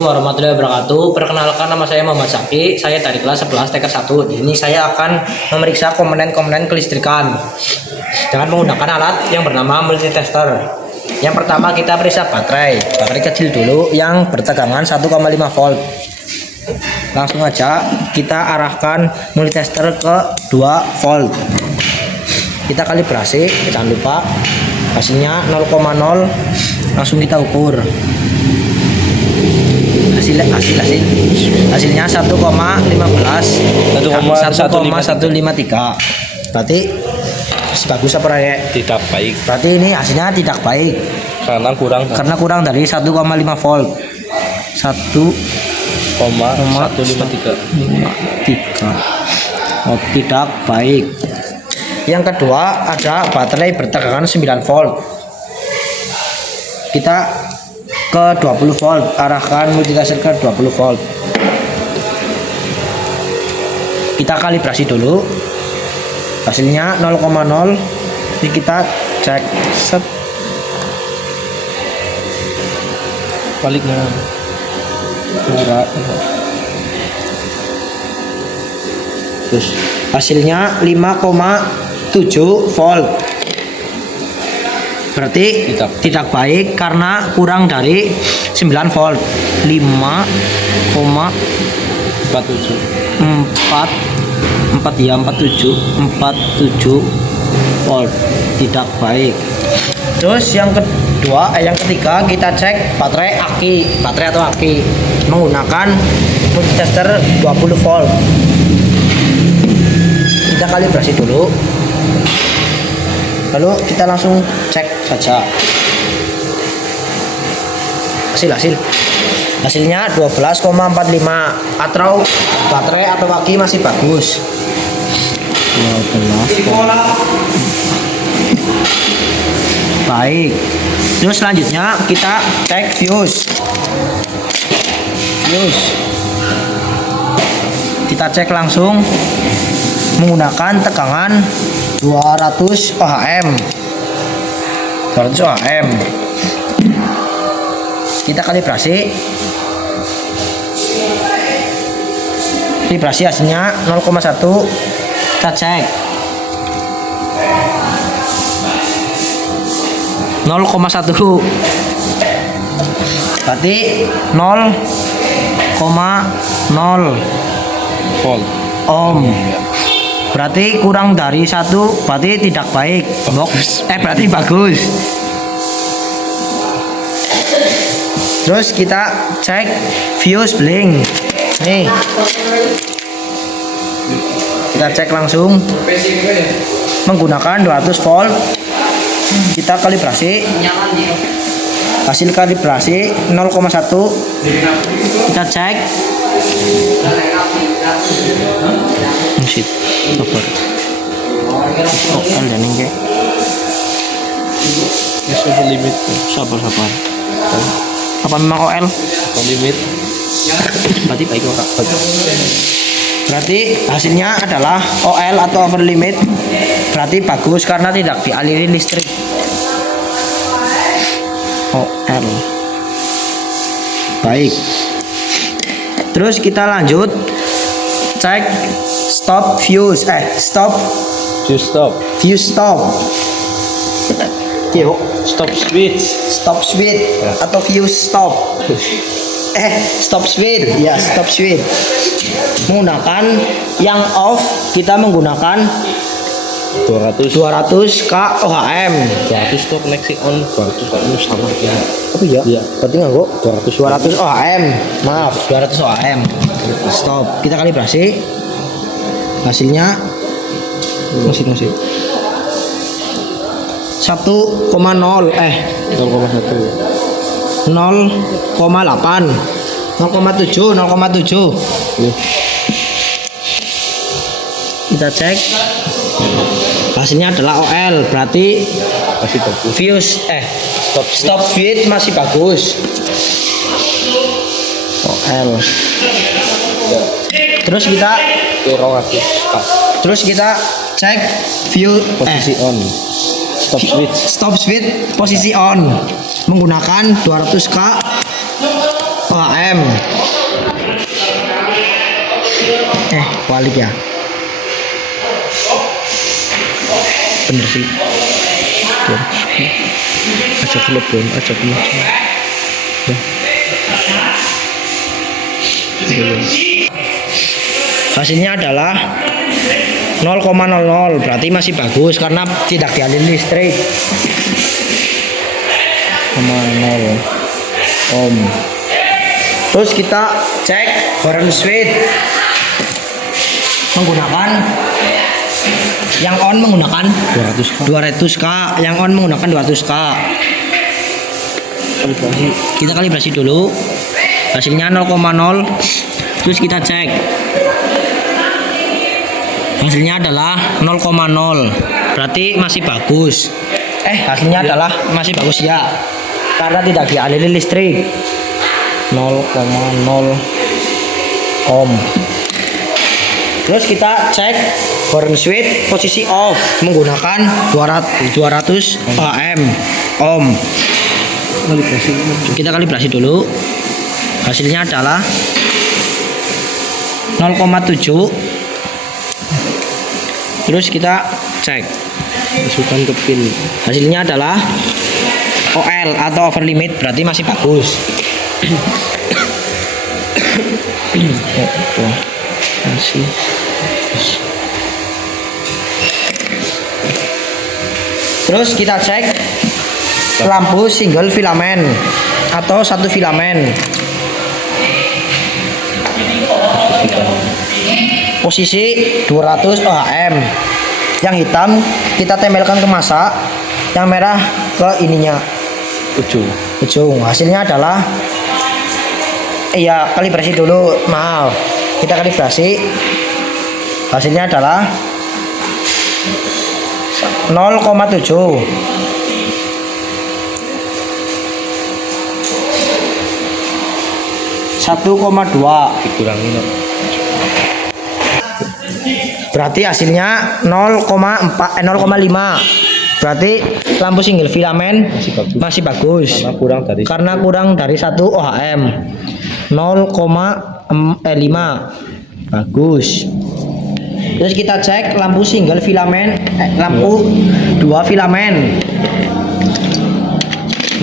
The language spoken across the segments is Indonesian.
Warahmatullahi wabarakatuh. Perkenalkan, nama saya Muhammad Saki. Saya dari kelas 11 TK 1. Ini saya akan memeriksa komponen-komponen kelistrikan dengan menggunakan alat yang bernama multitester. Yang pertama kita periksa baterai kecil dulu yang bertegangan 1,5 volt. Langsung aja kita arahkan multitester ke 2 volt. Kita kalibrasi, jangan lupa hasilnya 0,0. Langsung kita ukur. Hasilnya 1,153. Berarti bagus apa ya? Tidak baik. Berarti ini hasilnya tidak baik Karena kurang dari 1,5 volt. 1,153. Oh, tidak baik. Yang kedua ada baterai bertegangan 9 volt. Kita ke 20 volt, arahkan multitester ke 20 volt. Kita kalibrasi dulu. Hasilnya 0,0. Jadi kita cek set. Baliknya. Terus hasilnya 5,7 volt. Berarti tidak baik karena kurang dari 9 volt. 5,47 volt. Tidak baik. Terus yang ketiga kita cek baterai atau aki menggunakan multitester 20 volt. Kita kalibrasi dulu. Lalu kita langsung cek saja hasilnya 12,45 atau baterai atau aki masih bagus. 12. Baik. Terus selanjutnya kita cek fuse. Kita cek langsung menggunakan tegangan 200 ohm. Kita kalibrasi hasilnya 0,1. Kita cek 0,1. Berarti 0,0 Volt. ohm. Berarti kurang dari 1, berarti tidak baik. Berarti bagus. Terus kita cek fuse blink. Nih. Kita cek langsung menggunakan 200 volt. Kita kalibrasi. Hasil kalibrasi 0,1. Kita cek. Sabar. Apa memang OL? Limit. Berarti baik kok. Berarti hasilnya adalah OL atau over limit. Berarti bagus karena tidak dialiri listrik. OL. Baik. Terus kita lanjut cek fuse stop. Stop switch atau fuse stop. Stop switch. Menggunakan yang off kita menggunakan 200 kOhm. 200 kok koneksi on, 200 kok ini sama ya. Oh iya. Berarti nggak 200 ohm. Maaf, 200 ohm. Stop. Kita kalibrasi. Hasilnya musik 1,0 0,1 0,8 0,7 kita cek hasilnya adalah OL, berarti masih bagus. fuse stop switch masih bagus. OL. Terus kita cek fuse posisi on. Stop switch posisi on menggunakan 200 kOhm. Balik ya. Bener sih. Ajak lebron, ajak lebron. Hasilnya adalah 0,00, berarti masih bagus karena tidak dialiri listrik. 0,0 ohm. Terus kita cek current switch menggunakan yang on menggunakan 200K, yang on menggunakan 200K. Kita kalibrasi dulu. Hasilnya 0,0. Terus kita cek. Hasilnya adalah 0,0. Berarti masih bagus. Hasilnya adalah masih bagus ya. Karena tidak dialiri listrik. 0,0 ohm. Terus kita cek current switch posisi off menggunakan 200 ohm. Kita kalibrasi dulu. Hasilnya adalah 0,7. Terus kita cek. Masukkan ke pin. Hasilnya adalah OL atau over limit, berarti masih bagus. Masih. Terus kita cek lampu single filament atau satu filament. Posisi 200 ohm. Yang hitam kita tempelkan ke masa, yang merah ke ininya, ujung. Hasilnya adalah kalibrasi dulu, maaf. Kita kalibrasi. Hasilnya adalah 0,7. Dikurangi no. Berarti hasilnya 0,5. Berarti lampu single filament masih bagus. Karena kurang dari 1 ohm. 0,5 bagus. Terus kita cek lampu single filament, lampu 2 filament.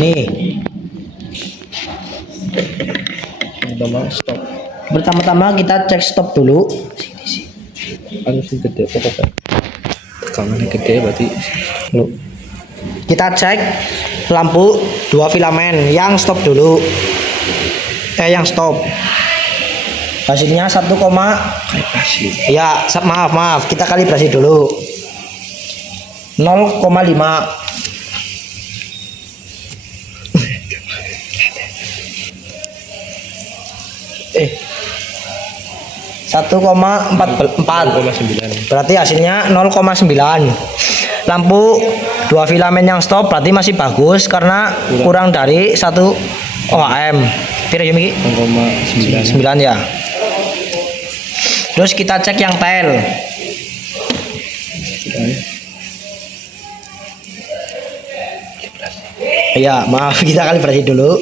Nih. Pertama-tama kita cek stop dulu. Harus gede pokoknya. Tekanannya gede berarti. Kita cek lampu 2 filament yang stop dulu. Yang stop. Hasilnya 1, maaf, kita kalibrasi dulu. 0,5. Eh 1,4. Berarti hasilnya 0,9. Lampu 2 filament yang stop berarti masih bagus karena kurang dari 1 ohm. Pira ya Miki? 0,9 ya. Terus kita cek yang tel. Ya, maaf, kita kalibrasi dulu.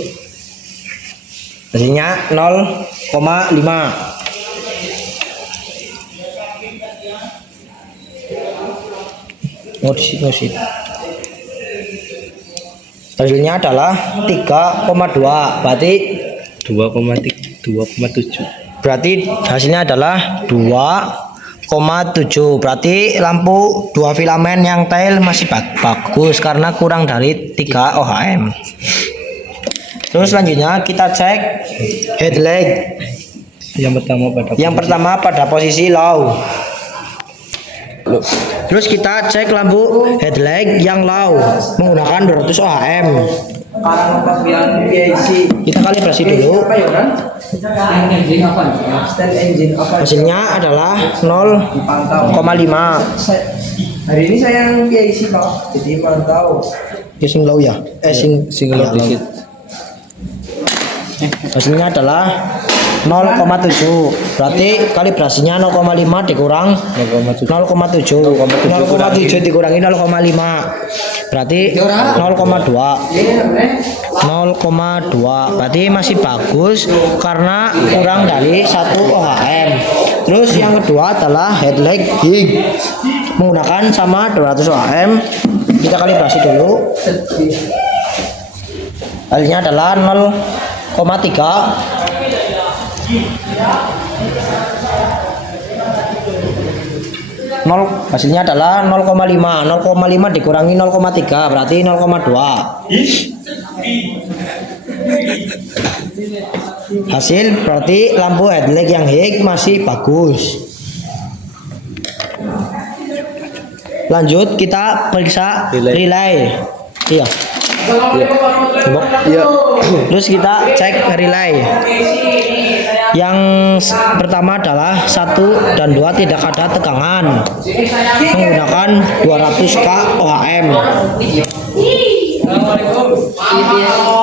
Hasilnya 0,5. Ngosit. Hasilnya adalah 3,2. Berarti 2,7. Berarti hasilnya adalah 2,7. Berarti lampu 2 filament yang tail masih bagus karena kurang dari 3 ohm. Terus selanjutnya kita cek headlight. Yang pertama pada posisi low. Terus kita cek lampu headlight yang low menggunakan 200 ohm. Kita kalibrasi dulu. Hasilnya adalah 0,5. Hari ini saya yang PIC Pak, jadi pantau. Sing low ya? Sing low dikit. Hasilnya adalah 0,7. Berarti kalibrasinya 0,5 dikurang 0,7. 0,7 dikurangi 0,5. Berarti 0,2. 0,2. Berarti masih bagus karena kurang dari 1 ohm. Terus yang kedua adalah head leg hig menggunakan sama 200 ohm. Kita kalibrasi dulu. Hasilnya adalah 0,3. Hasilnya adalah 0,5. 0,5 dikurangi 0,3 berarti 0,2. Hasil berarti lampu headlight yang hig masih bagus. Lanjut kita periksa relay. Iya. Iya. Terus kita cek relay. Yang pertama adalah 1 dan 2 tidak ada tegangan menggunakan 200 k ohm.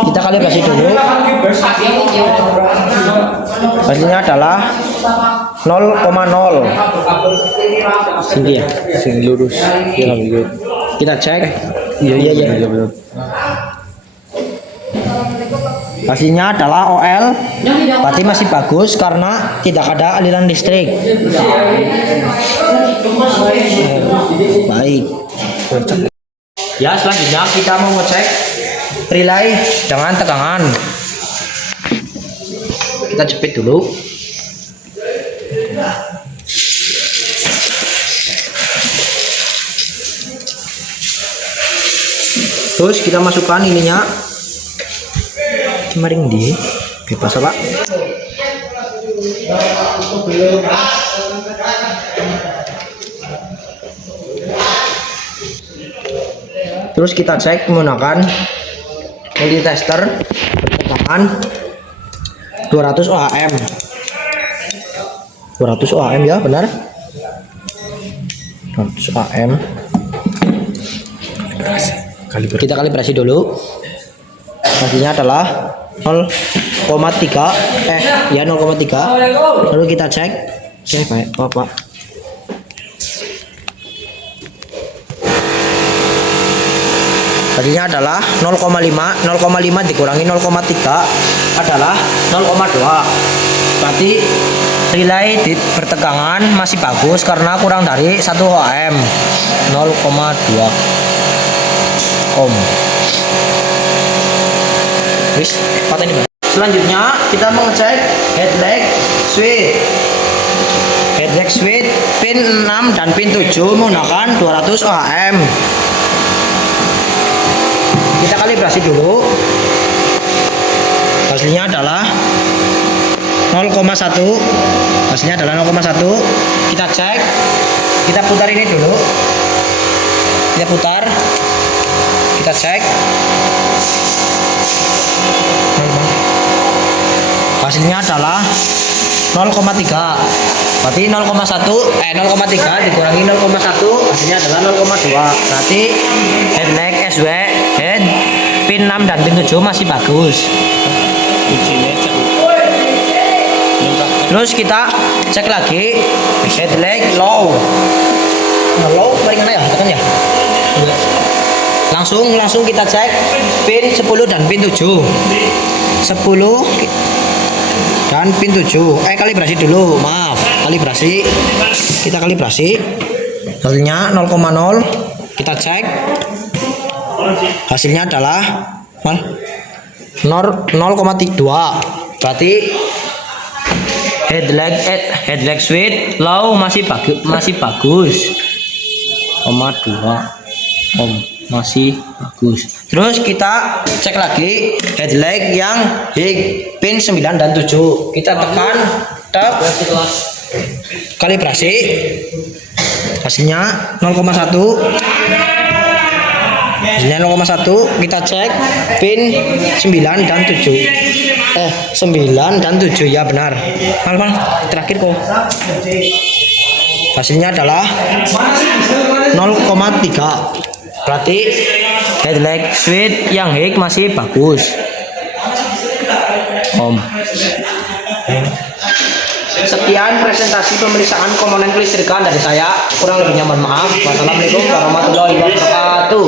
Kita kalibrasi dulu. Hasilnya adalah 0,0. Sini ya. Sing lurus. Iya betul. Kita cek. Iya betul. Hasilnya adalah OL, berarti masih bagus karena tidak ada aliran listrik. Baik. Ya, selanjutnya kita mau ngecek relay dengan tegangan. Kita jepit dulu. Terus kita masukkan ininya. Kemarin di bebas apa? Terus kita cek menggunakan multitester tegangan 200 ohm. 200 ohm ya, benar? 200 ohm. Kita kalibrasi dulu. Hasilnya adalah 0,3 ya 0,3. Lalu kita cek baik apa. Hasilnya adalah 0,5. 0,5 dikurangi 0,3 adalah 0,2. Berarti relay di pertegangan masih bagus karena kurang dari 1 ohm. 0,2 ohm. Wis, paten ini. Selanjutnya kita mengecek headlight switch. Headlight switch pin 6 dan pin 7 menggunakan 200 ohm. Kita kalibrasi dulu. Hasilnya adalah 0,1. Hasilnya adalah 0,1. Kita cek. Kita putar ini dulu. Kita putar. Kita cek. Hasilnya adalah 0,3. Berarti 0,3 dikurangi 0,1 hasilnya adalah 0,2. Berarti headlight SW head pin 6 dan pin 7 masih bagus. Terus kita cek lagi headlight low. Nah, low paling mana ya? Tekan ya? Langsung kita cek pin 10 dan pin 7. 10 dan pin 7. Kalibrasi dulu, maaf. Kalibrasi. Kita kalibrasi. Hasilnya 0,0. Kita cek. Hasilnya adalah 0,2. Berarti headlight switch low masih bagus. 0,2 ohm masih bagus. Terus kita cek lagi headlight yang hig pin 9 dan 7. Kita tekan tab kalibrasi. Hasilnya 0,1. Hasilnya 0,1. Kita cek pin 9 dan 7. 9 dan 7 ya benar. Mal terakhir kok. Hasilnya adalah 0,3. Berarti headlight switch yang hig masih bagus. Sekian presentasi pemeriksaan komponen kelistrikan dari saya. Kurang lebihnya mohon maaf. Wassalamualaikum warahmatullahi wabarakatuh.